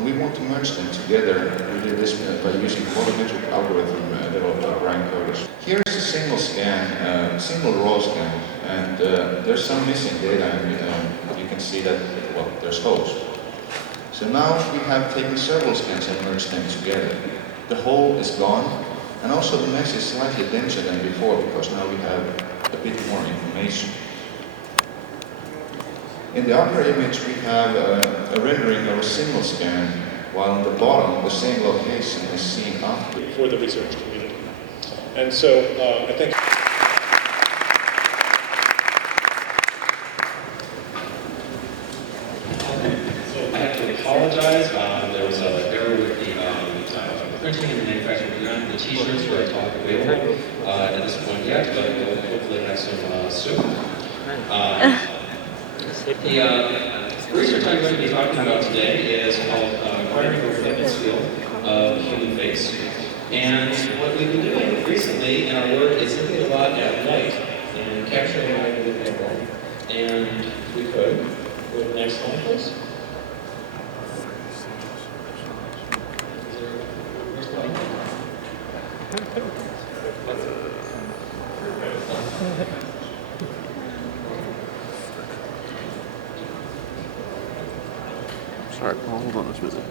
And we want to merge them together. We did this by using photometric algorithm developed by Brian Curtis. Here's a single scan, single raw scan, and there's some missing data, and you can see that, well, there's holes. So now we have taken several scans and merged them together. The hole is gone, and also the mesh is slightly denser than before because now we have a bit more information. In the upper image we have a rendering of a single scan, while on the bottom the same location is seen after. For the research community. And so I think So I have to apologize. There was an error with the printing and the manufacturing design. The t-shirts were not available at this point yet, but we'll hopefully have some soon. The research I'm going to be talking about today is called acquiring the reflectance field of the human face. And what we've been doing recently in our work is looking a lot at light and capturing light with the camera. And if we could, go to the next slide, please. Sorry, hold on a minute.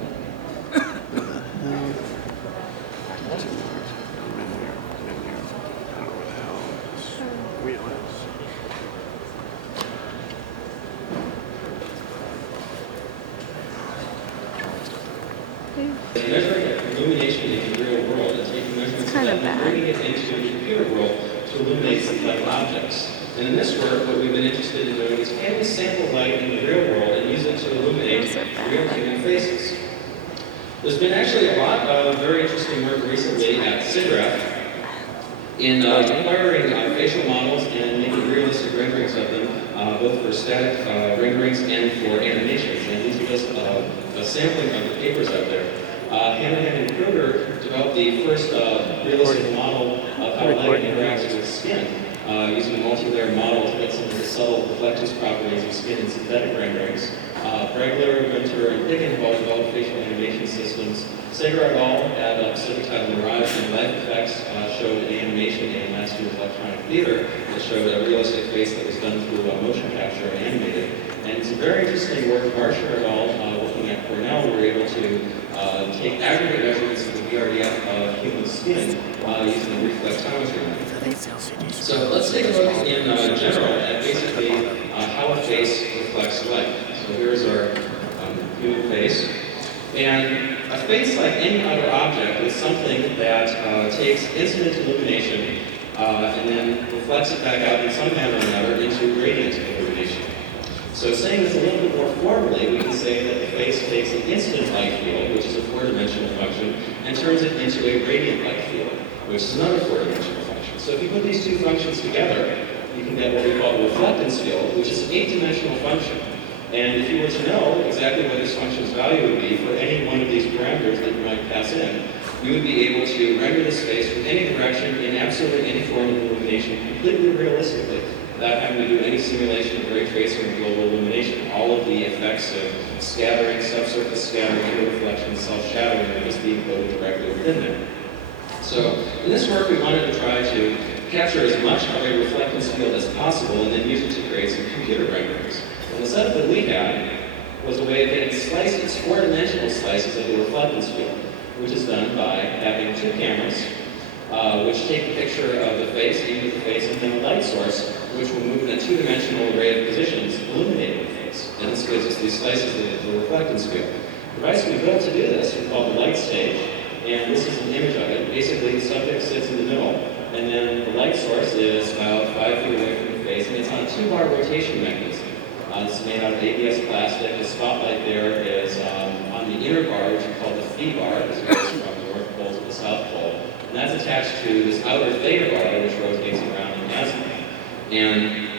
Measuring illumination in the real world and taking measurements of that and bringing it into the computer world to illuminate synthetic objects. And in this work, what we've been interested in doing is can we sample light in the real world and use it to illuminate real human faces? There's been actually a lot of very interesting work recently at SIGGRAPH in acquiring facial models and making realistic renderings of them, both for static renderings and for animations. And these are just a sampling of the papers out there. Hanrahan and Kruger developed the first realistic model of how light interacts with skin, using a multi-layer model to get some of the subtle reflectance properties of skin in synthetic renderings. Bregler, Winter, and Higginbotham developed facial animation systems. Sager et al. At Pacific Title Mirage and Life Effects showed an animation in last year's electronic theater that showed a realistic face that was done through motion capture and animated. And it's a very interesting work. Marshall et al. Looking at Cornell were able to take aggregate measurements of the VRDF of human skin using a reflectometry. So let's take a look in general at basically how a face reflects light. So here's our human face. And a face, like any other object, is something that takes incident illumination and then reflects it back out in some manner or another into radiant illumination. So saying this a little bit more formally, we can say that the face takes an incident light field, which is a four-dimensional function, and turns it into a radiant light field, which is another four-dimensional function. So if you put these two functions together, you can get what we call a reflectance field, which is an eight-dimensional function. And if you were to know exactly what this function's value would be for any one of these parameters that you might pass in, you would be able to render this space from any direction in absolutely any form of illumination completely realistically, without having to do any simulation of ray tracing or global illumination. All of the effects of scattering, subsurface scattering, reflection, self-shadowing are just being coded directly within there. So in this work, we wanted to try to capture as much of a reflectance field as possible and then use it to create some computer renderings. And the setup that we had was a way of getting slices, four-dimensional slices of the reflectance field, which is done by having two cameras, which take a picture of the face, aim at the face, and then a light source, which will move in a two-dimensional array of positions, illuminating the face. And this gives us these slices of the reflectance field. The device we built to do this we call the light stage, and this is an image of it. Basically, the subject sits in the middle, and then the light source is about 5 feet away from the face, and it's on a 2-bar rotation mechanism. This is made out of ABS plastic. The spotlight there is on the inner bar, which we call the phi bar, which goes from the North Pole to the South Pole. And that's attached to this outer theta bar, which rotates around in azimuth. And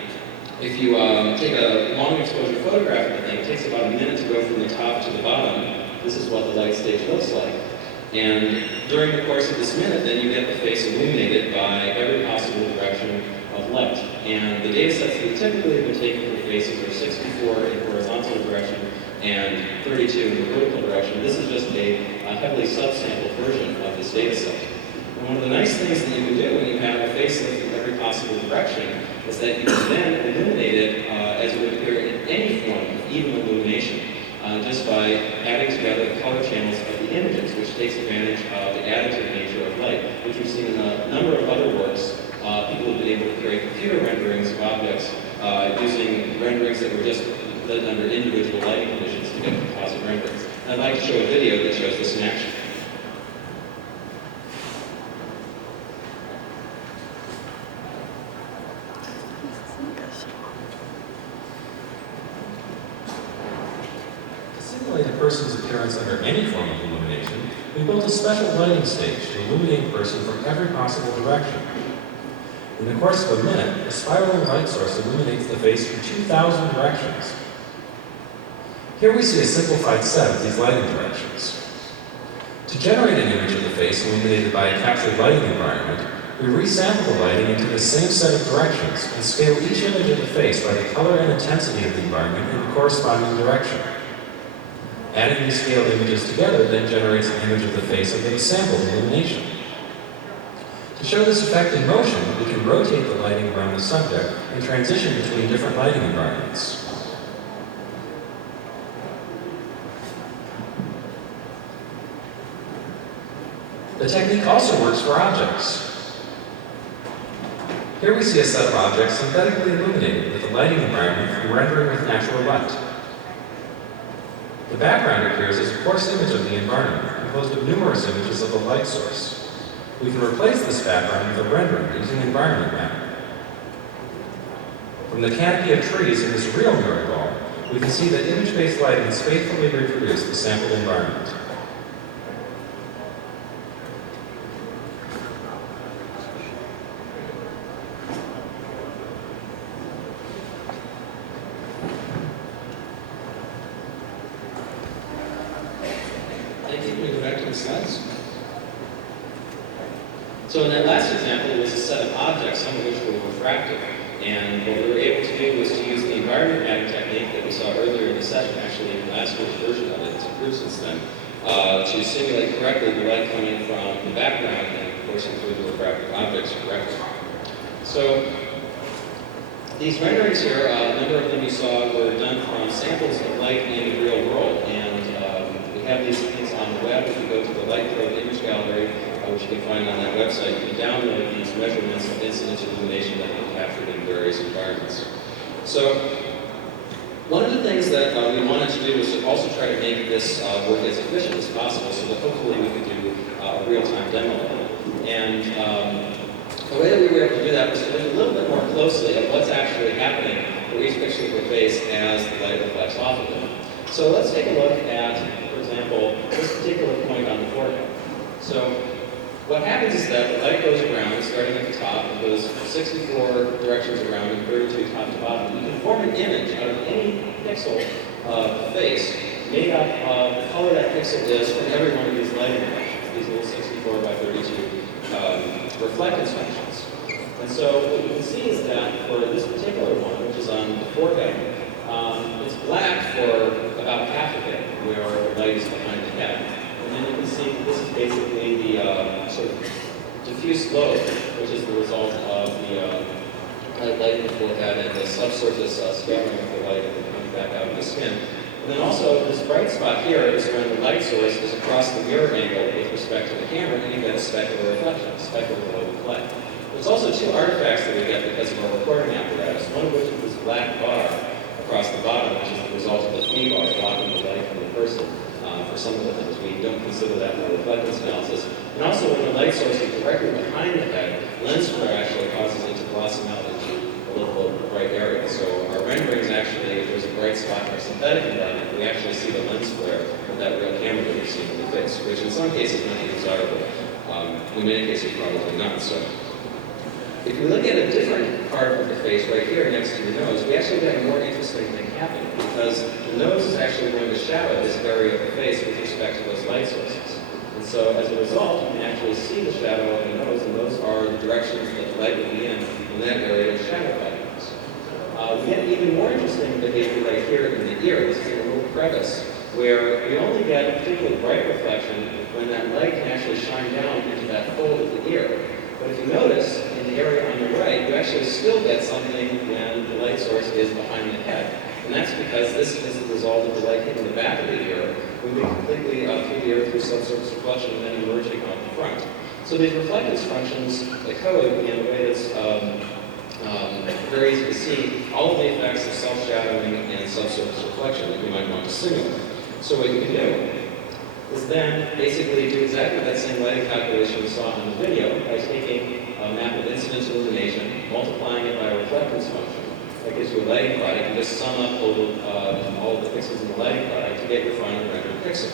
if you take a long exposure photograph of the thing, it takes about a minute to go from the top to the bottom. This is what the light stage looks like. And during the course of this minute, then you get the face illuminated by every possible direction of light. And the data sets that we typically have been taking for faces are 64 in horizontal direction and 32 in the vertical direction. This is heavily subsampled version of this data set. And one of the nice things that you can do when you have a facelift in every possible direction is that you can then illuminate it as it would appear in any form of even illumination, just by adding together the color channels of the images, which takes advantage of the additive nature of light, which we've seen in a number of other works. People have been able to create computer renderings of objects using renderings that were just done under individual lighting conditions to get composite renderings. And I'd like to show a video that shows this in action. To simulate a person's appearance under any form of illumination, we built a special lighting stage to illuminate a person from every possible direction. In the course of a minute, a spiraling light source illuminates the face from 2,000 directions. Here we see a simplified set of these lighting directions. To generate an image of the face illuminated by a captured lighting environment, we resample the lighting into the same set of directions and scale each image of the face by the color and intensity of the environment in the corresponding direction. Adding these scaled images together then generates an image of the face under the sampled illumination. To show this effect in motion, we can rotate the lighting around the subject and transition between different lighting environments. The technique also works for objects. Here we see a set of objects synthetically illuminated with a lighting environment from rendering with natural light. The background appears as a coarse image of the environment, composed of numerous images of the light source. We can replace this background with a rendering using environment mapping. From the canopy of trees in this real mirror ball, we can see that image-based lighting has faithfully reproduced the sampled environment. Thank you. Can we go back to the slides? So in that last example, it was a set of objects, some of which were refractive. And what we were able to do was to use the environment mapping technique that we saw earlier in the session, actually in the last year's version of it, it's improved since then, to simulate correctly the light coming from the background and, of course, include the refractive objects correctly. So these renderings here, a number of them you saw were done from samples of light in the real world. And we have these things on the web. If you go to the Light Code Image Gallery, which you can find on that website, you can download these measurements of incidence illumination that have been captured in various environments. So one of the things that we wanted to do was to also try to make this work as efficient as possible so that hopefully we could do a real-time demo of it. And the way that we were able to do that was to look a little bit more closely at what's actually happening for each picture of the face as the light reflects off of it. So let's take a look at, for example, this particular point on the forehead. So what happens is that the light goes around, starting at the top, and goes 64 directions around and 32 top to bottom. You can form an image out of any pixel of the face made up of the color that pixel is from every one of these lighting directions, these little 64 by 32 reflectance functions. And so what you can see is that for this particular one, which is on the forehead, it's black for about half of it, where the light is behind the head. And then you can see that this is basically the sort of diffuse lobe, which is the result of the light in the forehead and the subsurface scattering of the light and then coming back out of the skin. And then also this bright spot here is when the light source is across the mirror angle with respect to the camera, and you get a specular reflection, a specular lobe of light. There's also two artifacts that we get because of our recording apparatus, one of which is this black bar across the bottom, which is the result of the phi bar blocking the light from the person. For some of the things, we don't consider that in our reflectance analysis. And also, when the light source is directly behind the head, lens flare actually causes it to blossom out into a little bright area. So our renderings actually, if there's a bright spot in our synthetic environment, we actually see the lens flare with that real camera that we've seen in the face, which in some cases might be desirable. In many cases, probably not. So if we look at a different part of the face right here next to the nose, we actually get a more interesting thing happening because the nose is actually going to shadow this area of the face with respect to those light sources. And so as a result, you can actually see the shadow of the nose, and those are the directions that the light will be in that area is shadowed by the nose. We get even more interesting behavior right here in the ear. This is a little crevice where we only get a particularly bright reflection when that light can actually shine down into that fold of the ear. But if you notice, in the area on the right, you actually still get something when the light source is behind the head. And that's because this is the result of the light hitting the back of the ear, moving completely through the ear through subsurface reflection and then emerging out the front. So these reflectance functions code in a way that's very easy to see all of the effects of self-shadowing and subsurface reflection that you might want to simulate. So what you can do is then basically do exactly that same lighting calculation we saw in the video by taking a map of incidence illumination, multiplying it by a reflectance function. That gives you a lighting product. You just sum up all of the pixels in the lighting product to get your final rendered pixel.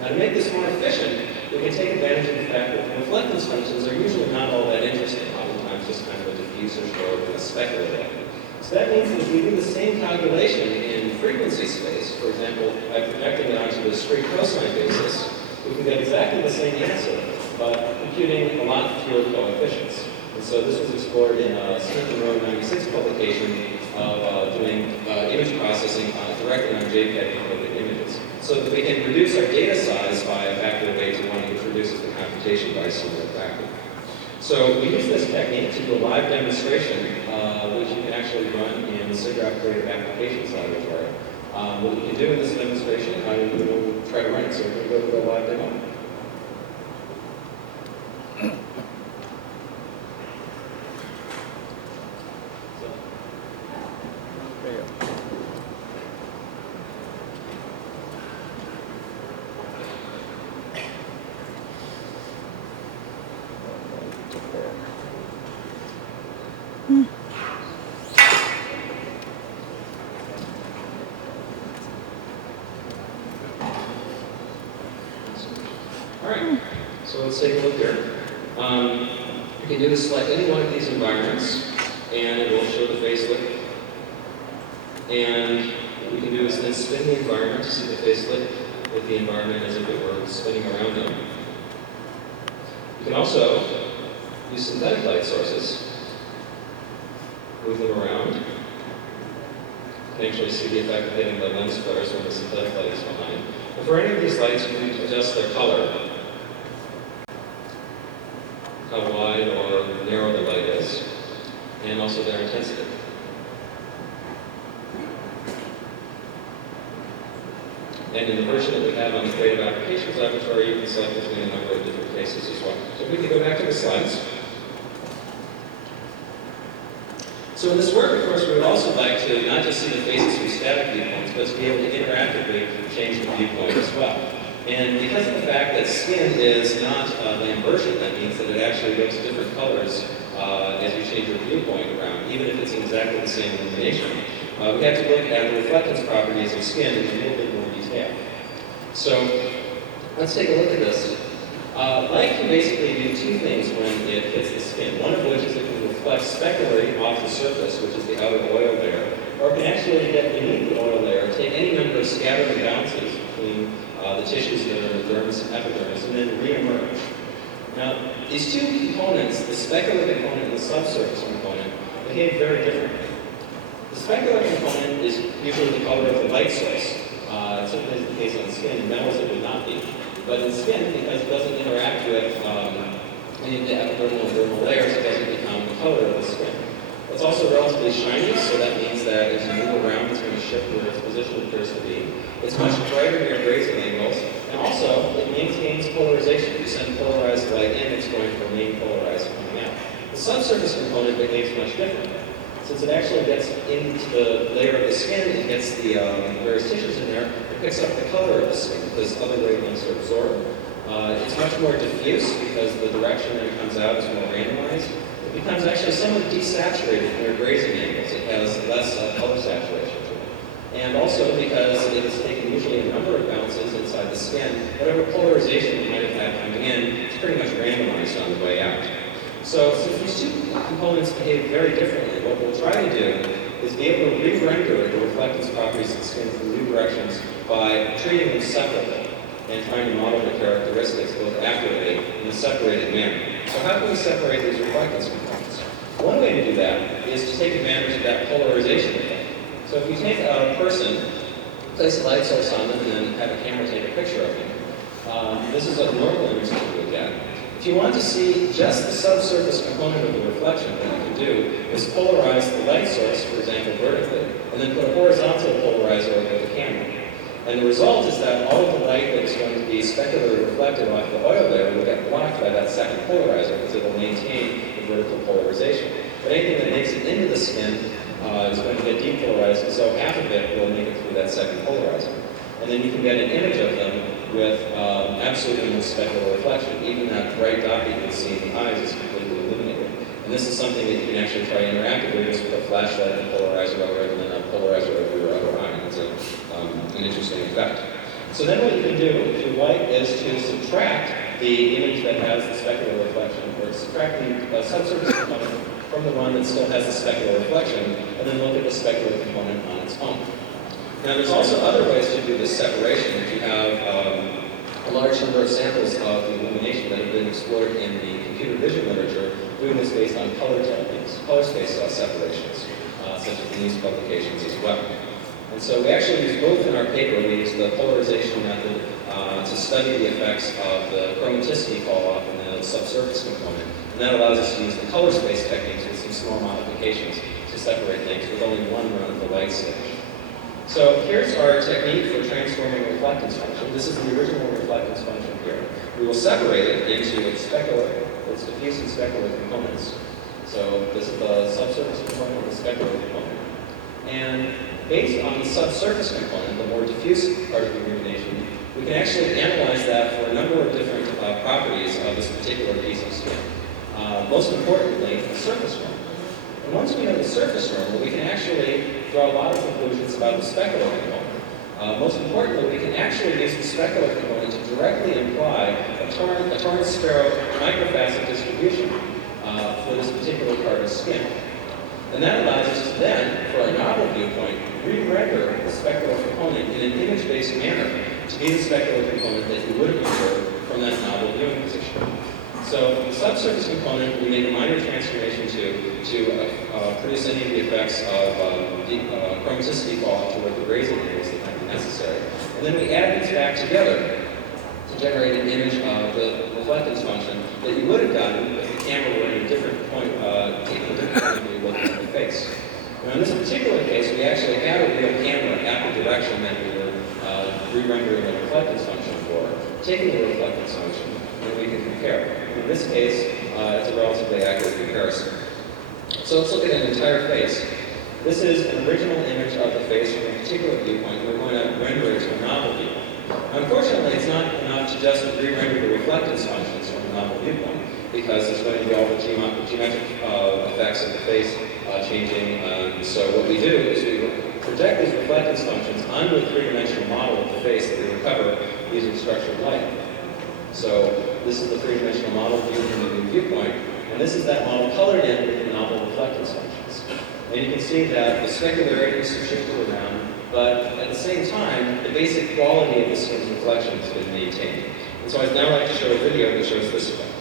Now to make this more efficient, we can take advantage of the fact that reflectance functions are usually not all that interesting, oftentimes just kind of a diffuser or a speculative. So that means that if we do the same calculation in frequency space, for example, by projecting it onto a discrete cosine basis, we can get exactly the same answer, but computing a lot fewer coefficients. And so this was explored in Smith and Rowe 96 publication of doing image processing directly on JPEG encoded images, so that we can reduce our data size by a factor of 8 to 1, which reduces the computation by a similar factor. So we use this technique to do a live demonstration, which you can actually run in the SIGGRAPH Creative Applications Laboratory. What we can do in this demonstration, I will try to run it, so we're going to go to the live demo. Alright, so let's take a look here. You can do this, select any one of these environments, and it will show the facelet. And what we can do is then spin the environment to see the facelet with the environment as if it were spinning around them. You can also use synthetic light sources, move them around. You can actually see the effect of hitting the lens flares when the synthetic light is behind. And for any of these lights, you can adjust their color, how wide or narrow the light is, and also their intensity. And in the version that we have on the Creative Applications Laboratory, you can select between a number of different cases as well. So if we can go back to the slides. So in this work, of course, we would also like to not just see the faces from static viewpoints, but to be able to interactively change the viewpoint as well. And because of the fact that skin is not the inversion, that means that it actually looks different colors as you change your viewpoint around, even if it's in exactly the same illumination. We have to look at the reflectance properties of skin in a little bit more detail. So let's take a look at this. Light can basically do two things when it hits the skin. One of which is it can reflect specularly off the surface, which is the outer oil layer, or it can actually get beneath the oil layer, take any number of scattering bounces between the tissues that are in the dermis and epidermis, and then re-emerge. Now, these two components, the specular component and the subsurface component, behave very differently. The specular component is usually the color of the light source. It certainly is the case on skin. In metals, it would not be. But in skin, because it doesn't interact with any of the epidermal and dermal layers, it doesn't become the color of the skin. It's also relatively shiny, so that means that as you move around, it's going to shift where its position appears to be. It's much brighter near grazing angles, and also it maintains polarization. If you send polarized light in, it's going to remain polarized coming out. The subsurface component behaves much differently. Since it actually gets into the layer of the skin and gets the various tissues in there, it picks up the color of the skin because other wavelengths are absorbed. It's much more diffuse because the direction that it comes out is more randomized. It becomes actually somewhat desaturated near grazing angles. It has less color saturation to it. And also because it is taking usually a number of bounces inside the skin, whatever polarization you might have had coming in, it's pretty much randomized on the way out. So since these two components behave very differently, what we'll try to do is be able to re-render the reflectance properties of the skin from new directions by treating them separately and trying to model the characteristics both accurately in a separated manner. So how can we separate these reflectance components? One way to do that is to take advantage of that polarization effect. So if you take a person place a light source on them, and then have a camera take a picture of them. This is a normal image that we look at. If you want to see just the subsurface component of the reflection, what you can do is polarize the light source, for example, vertically, and then put a horizontal polarizer over the camera. And the result is that all of the light that is going to be specularly reflected off the oil layer will get blocked by that second polarizer because it will maintain the vertical polarization. But anything that makes it into the skin is going to get depolarized, and so half of it will make it through that second polarizer. And then you can get an image of them with absolutely no specular reflection. Even that bright dot that you can see in the eyes is completely illuminated. And this is something that you can actually try interactively just with a flashlight and polarizer over it, and then a polarizer over your other eye. It's an interesting effect. So then what you can do, if you like, is to subtract the image that has the specular reflection, or subtract the subsurface component from the one that still has the specular reflection, and then look at the specular component on its own. Now, there's also other ways to do this separation. If you have a large number of samples of the illumination that have been explored in the computer vision literature, doing this based on color techniques, color space separations, such as in these publications as well. And so we actually use both in our paper. We use the polarization method to study the effects of the chromaticity fall-off in the subsurface component. And that allows us to use the color space techniques with some small modifications to separate things with only one run of the light stage. So here's our technique for transforming a reflectance function. This is the original reflectance function here. We will separate it into its specular, its diffuse and specular components. So this is the subsurface component and the specular component. And based on the subsurface component, the more diffuse part of the illumination, we can actually analyze that for a number of different properties of this particular piece of skin. Most importantly, the surface normal. And once we know the surface normal, we can actually draw a lot of conclusions about the specular component. Most importantly, we can actually use the specular component to directly imply a Torrance-Sparrow microfacet distribution for this particular part of skin. And that allows us to then, for a novel viewpoint, re-render the specular component in an image-based manner to be the specular component that you would have observed from that novel viewing position. So the subsurface component we make a minor transformation to produce any of the effects of chromaticity fall toward the grazing areas that might be necessary. And then we add these back together to generate an image of the reflectance function that you would have gotten if the camera were in a different point, taking a different point of view looking at the face. Now in this particular case, we actually had a real camera at the direction that we were re-rendering the reflectance function for, taking the reflectance function, and we can compare. In this case, it's a relatively accurate comparison. So let's look at an entire face. This is an original image of the face from a particular viewpoint. We're going to render it to a novel viewpoint. Unfortunately, it's not enough to just re-render the reflectance functions from a novel viewpoint, because there's going to be all the geometric effects of the face changing. So what we do is we project these reflectance functions onto a three-dimensional model of the face that we recover using structured light. So this is the three-dimensional model viewed from the new viewpoint, and this is that model colored in with the novel reflectance functions. And you can see that the specularities have shifted around, but at the same time, the basic quality of the skin's reflection has been maintained. And so I'd now like to show a video that shows this effect.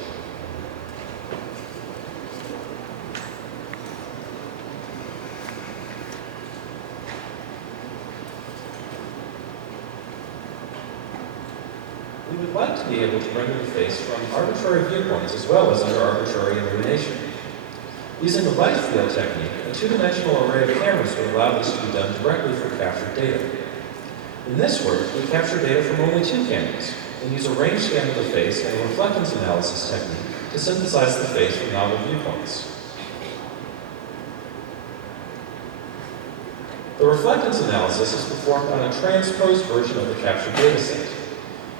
We would like to be able to render the face from arbitrary viewpoints as well as under arbitrary illumination. Using the light field technique, a two-dimensional array of cameras would allow this to be done directly for captured data. In this work, we capture data from only two cameras and use a range scan of the face and a reflectance analysis technique to synthesize the face from novel viewpoints. The reflectance analysis is performed on a transposed version of the captured dataset.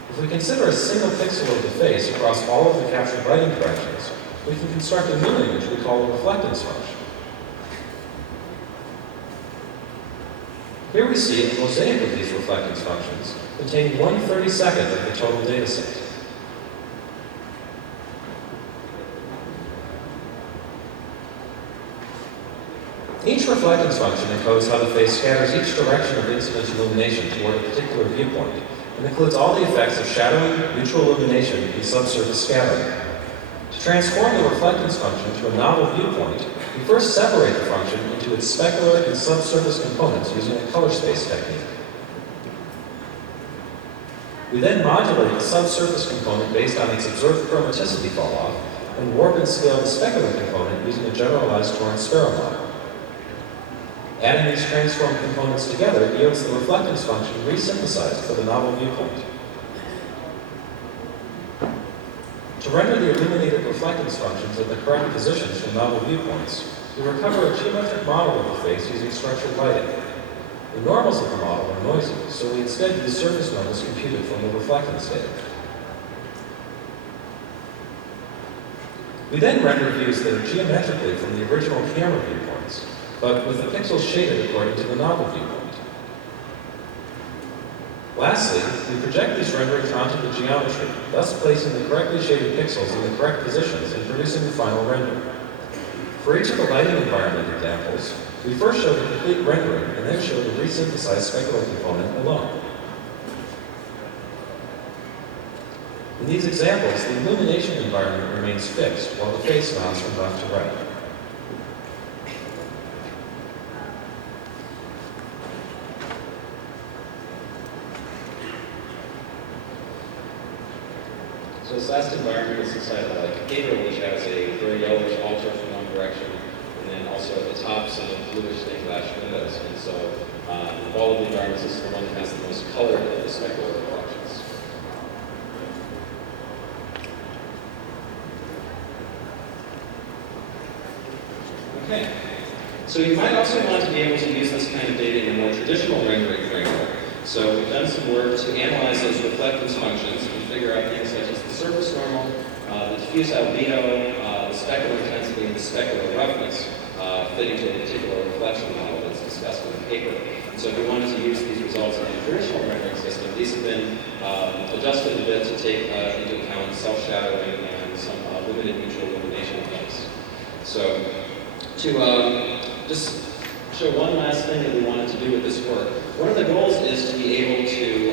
If we consider a single pixel of the face across all of the captured lighting directions, we can construct a new image we call a reflectance function. Here we see a mosaic of these reflectance functions containing 1/32 of the total dataset. Each reflectance function encodes how the face scatters each direction of incident illumination toward a particular viewpoint, and includes all the effects of shadowing, neutral illumination, and subsurface scattering. To transform the reflectance function to a novel viewpoint, we first separate the function into its specular and subsurface components using a color space technique. We then modulate the subsurface component based on its observed chromaticity fall-off, and warp and scale the specular component using a generalized Torrance sparrow model. Adding these transformed components together yields the reflectance function resynthesized for the novel viewpoint. To render the illuminated reflectance functions at the correct positions from novel viewpoints, we recover a geometric model of the face using structured lighting. The normals of the model are noisy, so we instead use surface normals computed from the reflectance data. We then render views that are geometrically from the original camera viewpoints, but with the pixels shaded according to the novel viewpoint. Lastly, we project these renderings onto the geometry, thus placing the correctly shaded pixels in the correct positions and producing the final render. For each of the lighting environment examples, we first show the complete rendering and then show the resynthesized specular component alone. In these examples, the illumination environment remains fixed while the face nods from left to right. So this last environment is inside of a cathedral, which has a very yellowish altar from one direction, and then also at the top some bluish stained glass windows. And so of all of the environments, this is the one that has the most color of the specular reflections. Okay. So you might also want to be able to use this kind of data in a more traditional rendering framework. So we've done some work to analyze those reflectance functions and figure out things such as the surface normal, the diffuse albedo, the specular intensity, and the specular roughness fitting to a particular reflection model that's discussed in the paper. And so if we wanted to use these results in a traditional rendering system, these have been adjusted a bit to take into account self-shadowing and some limited mutual illumination effects. So to just show one last thing that we wanted to do with this work, one of the goals is to be able to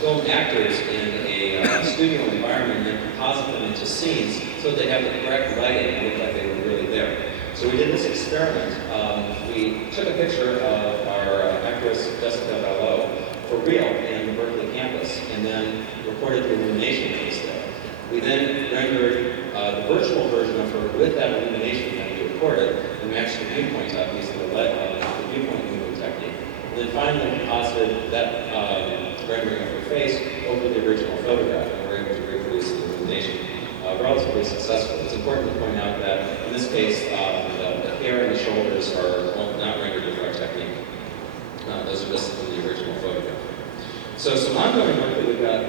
film actors in a studio environment and then composite them into scenes so that they have the correct lighting and look like they were really there. So we did this experiment. We took a picture of our actress Jessica Valleau for real in the Berkeley campus and then recorded the illumination that was there. We then rendered the virtual version of her with that illumination that we recorded and matched the viewpoint up using the viewpoint moving technique. And then finally composited that rendering of her face over the original photograph, and we're able to reproduce the illumination relatively successfully. It's important to point out that in this case, the hair and the shoulders are not rendered with our technique. Those are just from the original photograph. So some ongoing work that we've got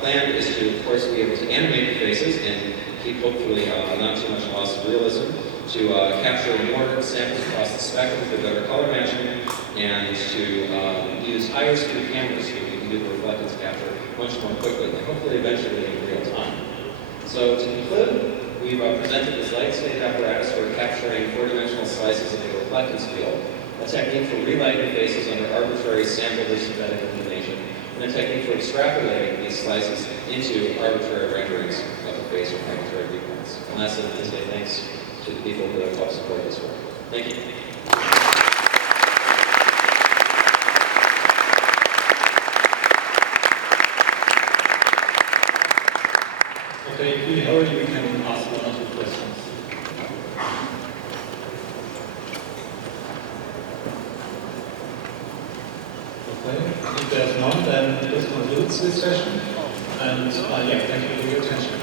planned is to, of course, be able to animate the faces and keep, hopefully, not too much loss of realism, to capture more samples across the spectrum for better color matching, and to use higher speed cameras so we can do the reflectance capture much more quickly, and hopefully eventually in real time. So to conclude, we've presented this light stage apparatus for capturing four-dimensional slices of the reflectance field, a technique for relighting faces under arbitrary sample synthetic illumination, and a technique for extrapolating these slices into arbitrary renderings of the face from arbitrary viewpoints. And lastly, let me say thanks to the people who have helped support this work. Thank you. Okay, if we hurry, we can ask one or two questions. Okay, if there's none, then this concludes this session. And yeah, thank you for your attention.